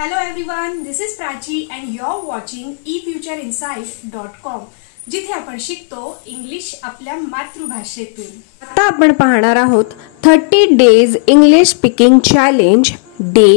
Hello everyone, this is Prachi and you're watching efutureinsight.com जिथे आपण शिकतो इंग्लिश आपल्या मातृभाषेतून। आता आपण पाहणार आहोत 30 days English speaking challenge day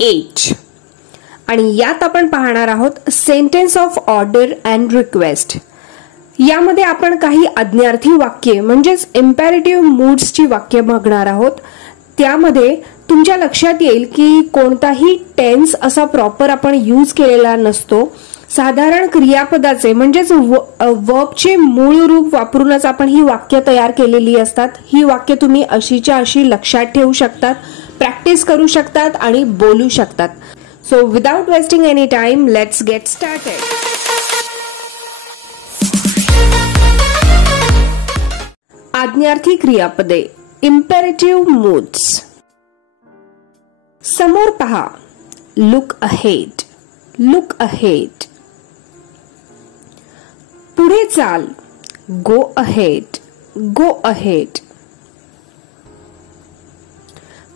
8 आणि यात आपण पाहणार आहोत sentence of order and request. यामध्ये आपण काही आज्ञार्थी वाक्ये म्हणजेच इम्पेरेटिव्ह मूड्सची वाक्ये बघणार आहोत। त्यामध्ये तुमच्या लक्षात येईल की कोणताही टेन्स असा प्रॉपर आपण यूज केलेला नसतो। साधारण क्रियापदाचे म्हणजेच वर्बचे मूळ रूप वापरूनच आपण ही वाक्य तयार केलेली असतात। ही वाक्य तुम्ही अशीच्या अशी लक्षात ठेवू शकतात, प्रॅक्टिस करू शकतात आणि बोलू शकतात। So without wasting any time let's get started. आज्ञार्थी क्रियापदे इम्पेरेटिव्ह मूड्स। समोर पहा, लुक अहेड, लुक अहेड। पुढे चाल, गो अहेड, गो अहेड।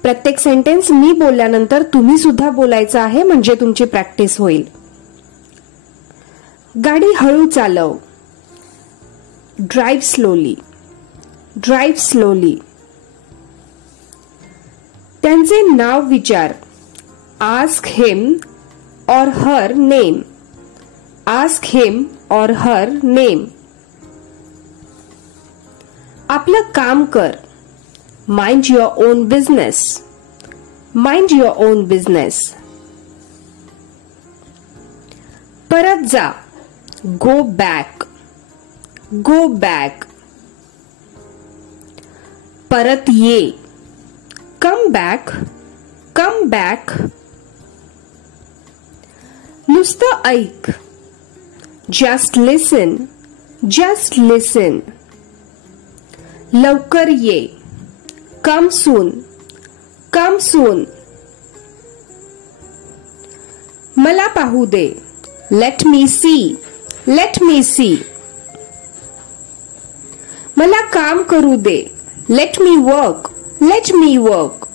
प्रत्येक सेंटेन्स मी बोलल्यानंतर तुम्ही सुद्धा बोलायचं आहे म्हणजे तुमची प्रॅक्टिस होईल। गाडी हळू चालव, ड्राइव्ह स्लोली, ड्राइव्ह स्लोली। त्यांचे नाव विचार, आस्क हिम और हर नेम, आस्क हिम और हर नेम। आपलं काम कर, mind your on business, mind your on business. परत जा, गो बॅक, गो बॅक। परत ये, कम बॅक, कम बॅक। नुसतं ऐक, जस्ट लिसन, जस्ट लिसन। लवकर ये, कम सून, कम सून। मला पाहू दे, let me see, let me see. मला काम करू दे, let me work, let me work.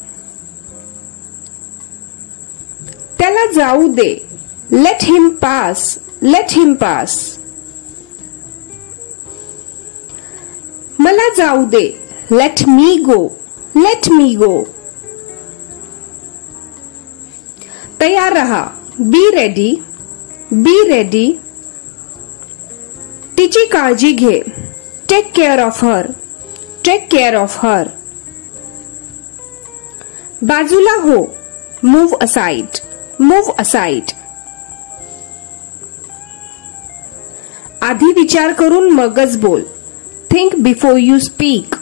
त्याला जाऊ दे, let him pass, let him pass. मला जाऊ दे, लेट मी गो, लेट मी गो। तयार रहा, बी रेडी, बी रेडी। तिची काळजी घे, take care of her, take care of her. बाजूला हो, मूव असाइड, मूव असाइड। आधी विचार करून मगच बोल, think before you speak,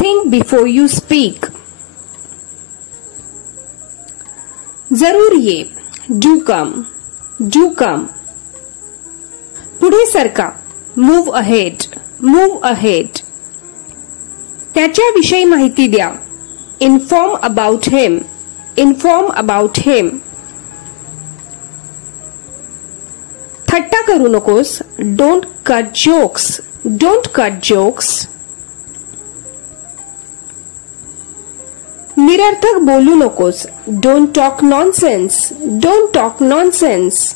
think before you speak. जरूर ये, डू कम, डू कम। पुढे सरका, मूव अहेड, मूव अहेड। त्याच्याविषयी माहिती द्या, inform about him, inform about him. थट्टा करू नकोस, don't cut jokes, don't cut jokes. निरर्थक बोलू नकोस, don't talk nonsense, don't talk nonsense.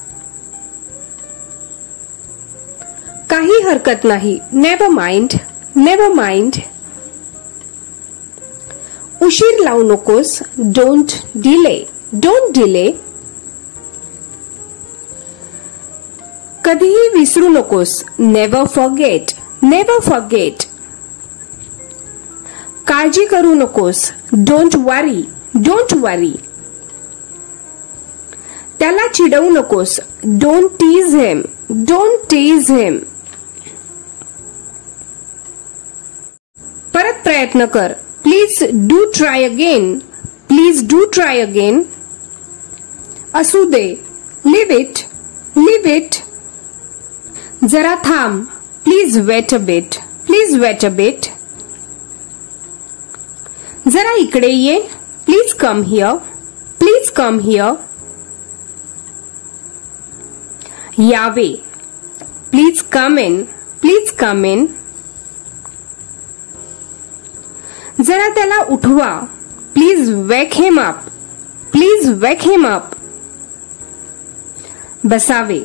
काही हरकत नाही, नेव्हर माइंड, नेव्हर माइंड। उशीर लावू नकोस, डोंट डिले, डोंट डिले। कधीही विसरू नकोस, नेव्हर फॉरगेट, नेव्हर फॉरगेट। काळजी करू नकोस, डोंट वरी, डोंट वरी। त्याला चिडवू नकोस, don't tease him, don't tease him. परत प्रयत्न कर, please do try again, please do try again. असू दे, लिव इट, लिव इट। जरा थांब, please wait a bit, please wait a bit. जरा इकडे ये, please come here, please come here. यावे, please come in, please come in. जरा त्याला उठवा, please wake him up, please wake him up. बसावे.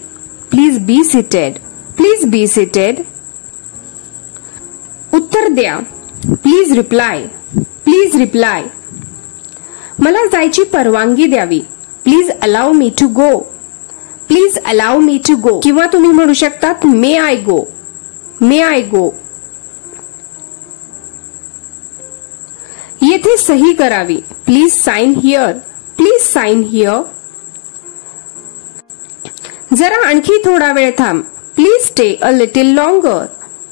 Please be seated. Please be seated. उत्तर द्या. Please reply. Please reply. मला जायची परवानगी द्यावी. Please allow me to go. Please allow me to go. किंवा तुम्ही म्हणू शकतात मे आय गो. मे आय गो. येथे सही करावी. Please sign here. Please sign here. जरा आणखी थोडा वेळ थांब. Please stay a little longer.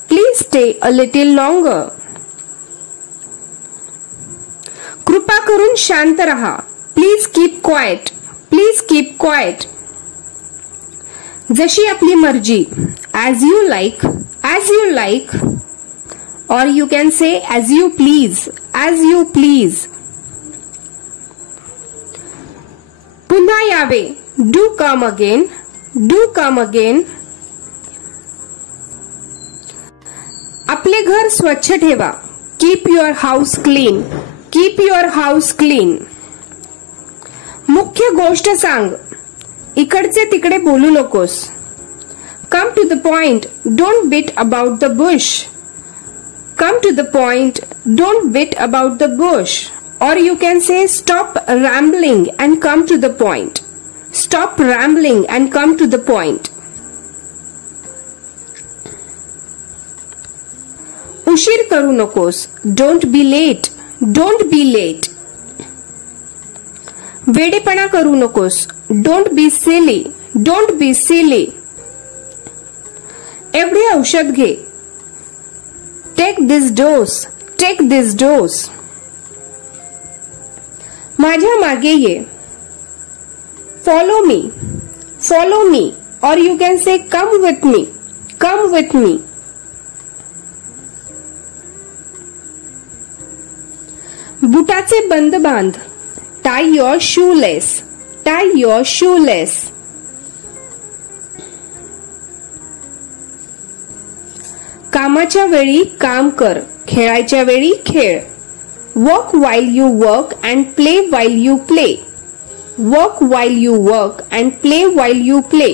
Please stay a little longer. कृपा करून शांत रहा. Please keep quiet. Please keep quiet. जशी आपली मर्जी. As you like. As you like. Or you can say as you please. As you please. पुन्हा यावे. Do come again. Do come again. आपले घर स्वच्छ ठेवा. Keep your house clean. Keep your house clean. मुख्य गोष्ट सांग. इकडचे तिकडे बोलू नकोस. Come to the point. Don't beat about the bush. Come to the point. Don't beat about the bush. Or you can say stop rambling and come to the point. Stop rambling and come to the point. उशीर करू नकोस. Don't be late. Don't be late. वेडेपणा करू नकोस. Don't be silly. Don't be silly. एवढे औषध घे. Take this dose. Take this dose. माझ्या मागे ये. Follow me. Follow me. Or you can say come with me. Come with me. बुटाचे बंद बांध. Tie your shoelace. Tie your shoelace. कामाच्या वेळी काम कर. खेळायच्या वेळी खेळ. Work while you work and play while you play. Work while you work and play while you play.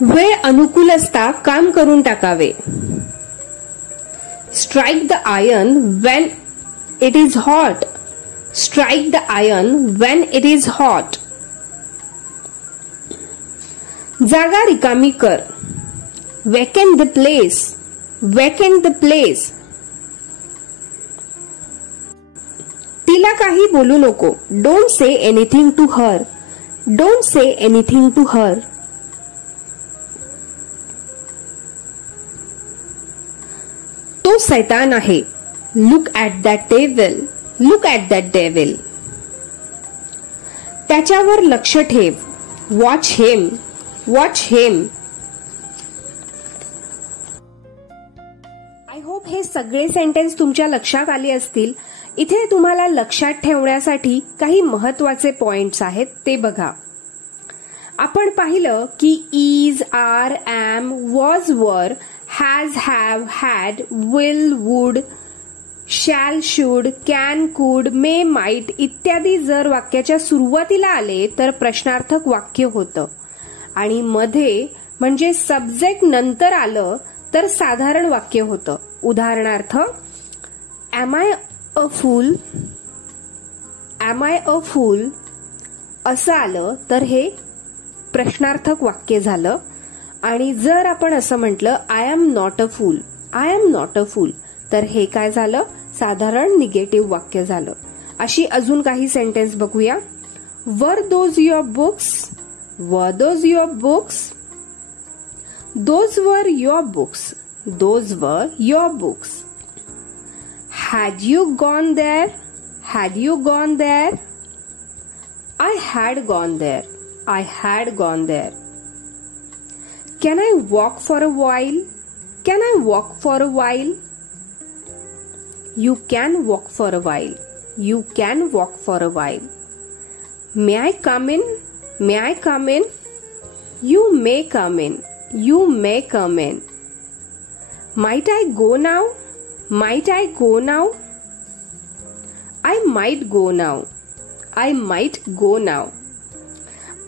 वेळ अनुकूल असता काम करून टाकावे. Strike the iron when it is hot. Strike the iron when it is hot. जागा रिकामी कर. Vacate the place. Vacate the place. तिला काही बोलू नको. Don't say anything to her. Don't say anything to her. तो सैतान आहे. Look at that devil. Look at that devil. त्याच्यावर लक्ष ठेव. Watch him. Watch him. I hope हे सगळे सेंटेन्स तुमच्या लक्षात आले असतील. इथे तुम्हाला लक्षात ठेवण्यासाठी काही महत्वाचे पॉइंट्स आहेत ते बघा. आपण पाहिलं की इज, आर, एम, वॉज, वर, has, have, had, will, would, shall, should, can, कुड, मे, माइट इत्यादी जर वाक्याच्या सुरुवातीला आले तर प्रश्नार्थक वाक्य होतं. आणि मध्ये म्हणजे सब्जेक्ट नंतर आलं तर साधारण वाक्य होतं. उदाहरणार्थ am I a fool. Am I a fool असं आलं तर हे प्रश्नार्थक वाक्य झालं. आणि जर आपण असं म्हटलं I am not a fool. I am not a fool तर हे काय झालं? साधारण निगेटिव्ह वाक्य झालं. अशी अजून काही सेंटेन्स बघूया. Were those your books. Were those your books. Those were your books. Those were your books. Had you gone there. Had you gone there. I had gone there. I had gone there. Can I walk for a while? Can I walk for a while? You can walk for a while. You can walk for a while. May I come in? May I come in? You may come in. You may come in. Might I go now? Might I go now? I might go now. I might go now.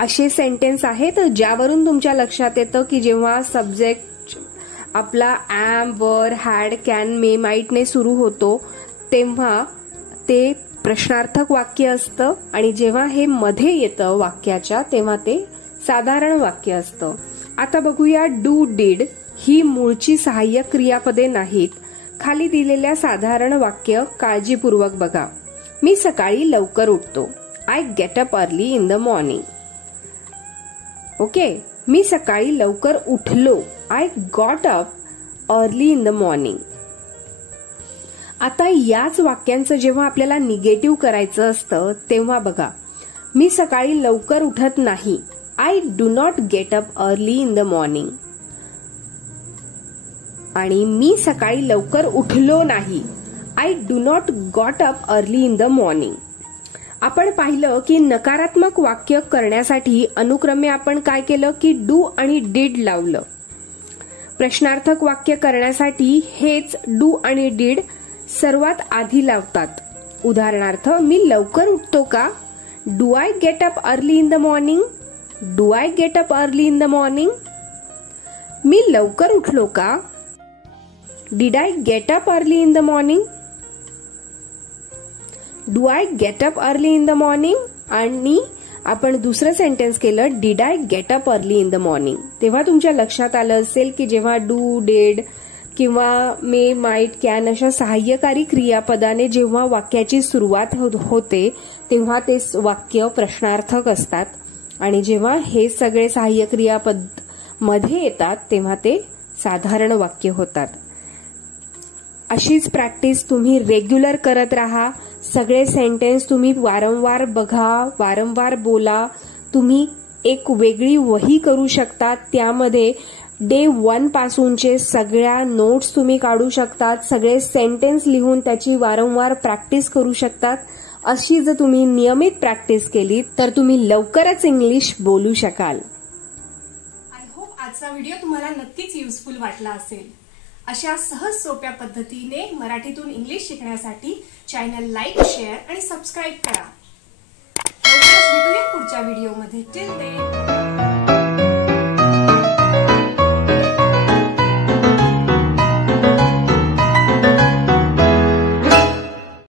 असे sentence आहेत ज्यावरून तुमच्या लक्षात येतं की जेव्हा subject आपला am, वर, हॅड, कॅन, मे, माइट ने सुरू होतो तेव्हा ते प्रश्नार्थक वाक्य असतं आणि जेव्हा हे मध्ये येतं वाक्याच्या तेव्हा ते साधारण वाक्य असतं. आता बघूया डू, डीड ही मूळची सहाय्यक क्रियापदे नाहीत. खाली दिलेल्या साधारण वाक्य काळजीपूर्वक बघा. मी सकाळी लवकर उठतो. I get up early in the morning. Okay, मी सकाळी लवकर उठलो. I got up early in the morning. आता याच वाक्यांचं जेव्हा आपल्याला निगेटिव्ह करायचं असतं तेव्हा बघा. मी सकाळी लवकर उठत नाही. I do not gate up early in the morning. आणि मी सकाळी लवकर उठलो नाही. I do not got up early in the morning. आपण पाहिलं की नकारात्मक वाक्य करण्यासाठी अनुक्रमे आपण काय केलं की डू आणि डीड लावलं. प्रश्नार्थक वाक्य करण्यासाठी हेच डू आणि डीड सर्वात आधी लावतात. उदाहरणार्थ, मी लवकर उठतो का? Do I get up early in the morning? Do I get up early in the morning? मी लवकर उठलो का? Did I get up early in the morning? Do I get up early in the morning? आणि आपण दुसरं sentence केलं did I get up early in the morning. तेव्हा तुमच्या लक्षात आलं असेल की जेव्हा डू, डेड किंवा मे, माइट, कॅन अशा सहाय्यकारी क्रियापदाने जेव्हा वाक्याची सुरुवात होते तेव्हा ते वाक्य प्रश्नार्थक असतात आणि जेव्हा हे सगळे सहाय्य क्रियापद मध्ये येतात तेव्हा ते साधारण वाक्य होतात. अशीच प्रॅक्टिस तुम्ही रेग्युलर करत राहा. सगळे सेंटेन्स तुम्ही वारंवार बघा, वारंवार बोला. तुम्ही एक वेगळी वही करू शकता. त्यामध्ये डे 1 पासूनचे सगळ्या नोट्स तुम्ही काढू शकतात. सगळे सेंटेन्स लिहून त्याची वारंवार प्रॅक्टिस करू शकतात. अशी जर तुम्ही नियमित प्रॅक्टिस केली तर तुम्ही लवकरच इंग्लिश बोलू शकाल. आय होप आजचा व्हिडिओ तुम्हाला नक्कीच युजफुल वाटला असेल. अशा सहज सोप्या पद्धतीने मराठीतून इंग्लिश शिकण्यासाठी चॅनल लाईक, शेअर आणि सबस्क्राईब करा. लवकरच भेटूया पुढच्या व्हिडिओमध्ये. Till then.